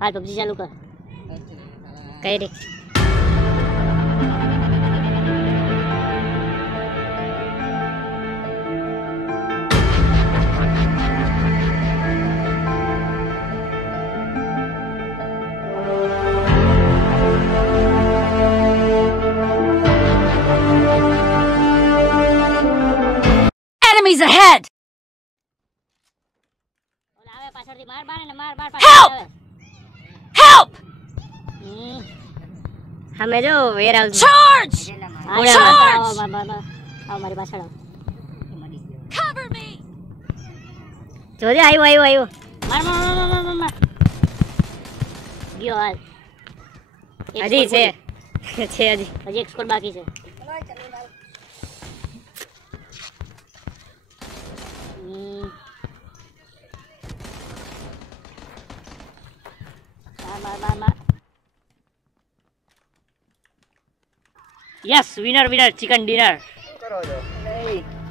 हाल PUBG चालू कर कह रे Enemies ahead! પાછળથી માર માર ને માર માર Help! Help! હમે જો વેર હાઉસ Charge! Charge! આવ મારી પાછળ આવ Cover me! જોજે આવ્યો માર માર માર માર માર ગયો હાલ હજી છે હજી એક સ્કોર બાકી છે मार यस विनर चिकन डिनर करो जो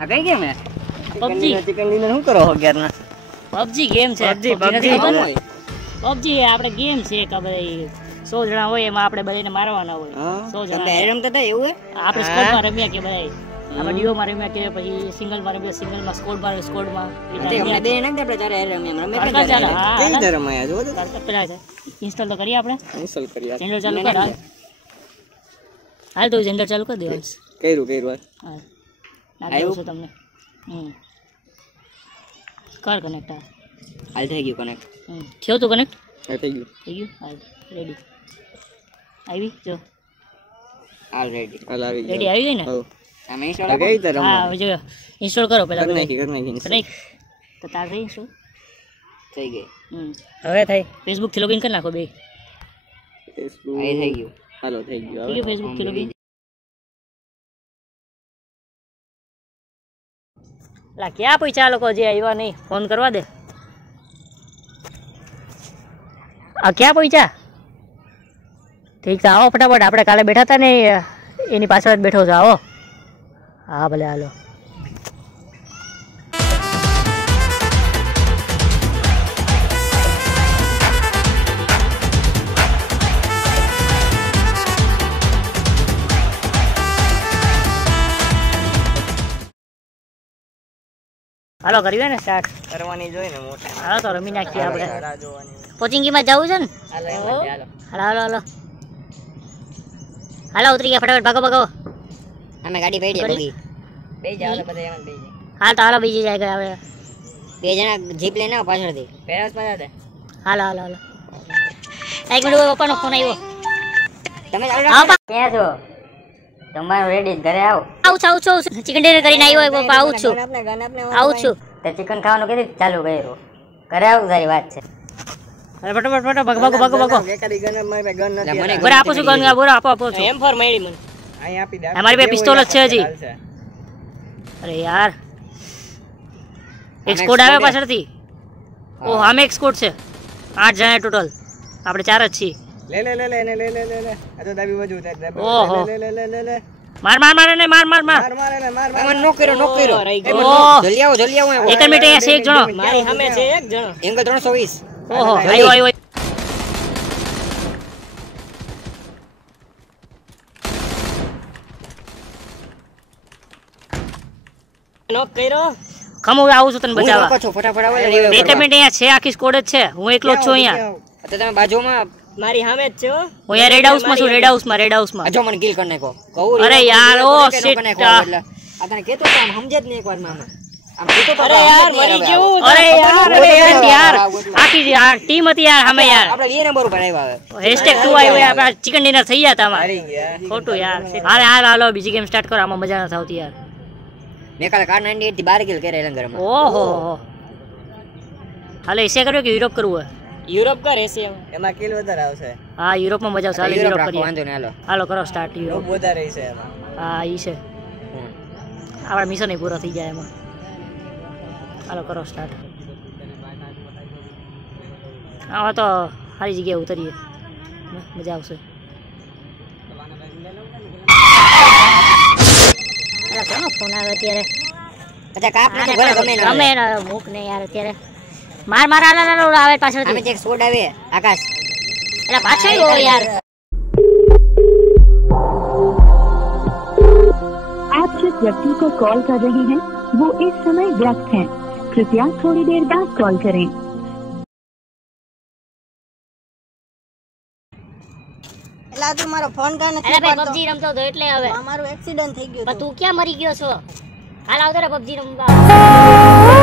आ कई गेम है पबजी चिकन डिनर હું કરો 11 ના પબજી ગેમ છે પબજી આપણે ગેમ છે કે ભાઈ 100 જણા હોય એમાં આપણે બધાને મારવાના હોય 100 જણા તમે રમતા હતા એવું હે આપણે સ્કોડમાં રમ્યા કે ભાઈ આપણે ડીઓમાં રમ્યા કે પછી સિંગલમાં રમ્યા સિંગલમાં સ્કોડમાં આપણે બે નાખ દે આપણે ચારે રમ્યા રમે કઈ દર રમાયા જો તો પેલા ઇન્સ્ટોલ તો કરીએ આપણે ઇન્સ્ટોલ કરી ચેનલ ચાલુ કર હાલ તો ચેનલ ચાલુ કરી દે કર્યું હાલ નાખ્યું છે તમને કર કનેક્ટ હાલ થઈ ગયું કનેક્ટ થયો તો કનેક્ટ થઈ ગયું હાલ રેડી આવી જો હાલ રેડી હાલ આવી ગઈ રેડી આવી ગઈ ને તમે ઇન્સ્ટોલ કરી તો રમો હા જો ઇન્સ્ટોલ કરો પહેલા કરી નાખી તો તાર થઈ શું થઈ ગઈ હવે થઈ ફેસબુક થી લોગિન કરી નાખો બે ફેસબુક આ થઈ ગયું હાલો થઈ ગયું ફેસબુક થી લોગિન લા ક્યાં પૈસા લોકો જે આવ્યા નહીં ફોન કરવા દે આ ક્યાં પૈસા ઠીક છે આવો ફટાફટ આપણે કાલે બેઠા હતા ને એની પાછળ જ બેઠો છે આવો હા ભલે હાલો હાલો કર્યું ને સ્ટાર્ટ કરવાની જોઈ ને મોટા હાલો તો રમી નાખીએ આપણે કોચિંગમાં જવું છે ને હાલો હાલો ઉતરી ગયા ફટાફટ ભાગો અમે ગાડી બેઠી બગી બે જાવ તો બધા એમ બે હાલ તો હાલો બીજી જાય હવે બે જણા જીપ લઈને આવ પાછળથી પેરાસ માં જાતે હાલો એક મિનિટ પપ્પાનો ફોન આવ્યો તમે ક્યાં છો તમારો રેડી ઘરે આવું છું ચિકન ડિનર કરીને આવ્યો પપ્પા આવું છું તે ચિકન ખાવાનું કેદી ચાલુ કર્યું ઘરે આવું સારી વાત છે અરે ફટાફટ ભાગો એકાદી ગન મારે ગન નથી મને બોરા આપો છું ગન બોરા આપો છું M4 મળી મને અહીં આપી દે અમારી પાસે પિસ્તોલ જ છે હજી અરે યાર એક સ્કોડ આવે પાછળથી ઓ આમે એક સ્કોડ છે 8 જણા ટોટલ આપણે 4 જ છીએ લે આ તો દાબી વજુ દાબી ઓહો લે માર મને નોક કર્યો જલ્દી આવો એક મિનિટ અહીંયા છે એક જણો મારી સામે છે એક જણો એંગલ 320 ઓહો આવ્યો નોક કર્યો ખમો આવું છું તને બચાવવા ફટાફટ આવો એક મિનિટ અહીંયા છે આખી સ્કોડ જ છે હું એકલો જ છું અહીંયા તમે બાજુમાં મારી સામે જ છો હું અહીંયા રેડ હાઉસમાં છું રેડ હાઉસમાં જો મને કિલ કરી નાખો અરે યાર ઓ શિટ આ તને કેતો તો આમ સમજે જ નહીં એકવાર માં આમ કેતો તો અરે યાર મરી ગયું અરે યાર આખી ટીમ હતી યાર અમે યાર આપણે 2 નંબર ઉપર આવ્યા #2 આવ્યો આપડા ચિકન ડિનર થઈ ગયા હતા મરી ગયા ખોટું યાર હાલો બીજી ગેમ સ્ટાર્ટ કરો આમાં મજા ન આવતી યાર મેં કાલે કાર 98 થી 12 કિલ કર્યા લંગરમાં ઓહો હાલે એશિયા કર્યો કે યુરોપ કરવું યુરોપ કર એશિયા એમાં કિલ વધારે આવશે હા યુરોપમાં મજા આવશે હાલે યુરોપ કરીએ વાંધો ને હાલો કરો સ્ટાર્ટ યુરોપ વધારે છે એમાં હા ઈ છે આપણા મિશન પૂરા થઈ જાય એમાં હાલો કરો સ્ટાર્ટ આવા તો સારી જગ્યાએ ઉતરીએ મજા આવશે ફોન આવે અત્યારે અચ્છા કાપ ના ભલે ગમે ના મૂક ને યાર અત્યારે માર હાલો આવે પાછળ અમે ચેક સોડ આવે આકાશ અરે પાછળ હો યાર. आप जिस व्यक्ति को कॉल कर रहे हैं वो इस समय व्यस्त हैं। कृपया थोड़ी देर बाद कॉल करें। એલા તું મારો ફોન કાં નથી અરે ભાઈ ઉપાડતો? પબજી રમતો તો એટલે હવે અમારું એક્સિડન્ટ થઈ ગયું પણ હતું. તું ક્યાં મરી ગયો છો? હાલ આવતો રે પબજી રમવા.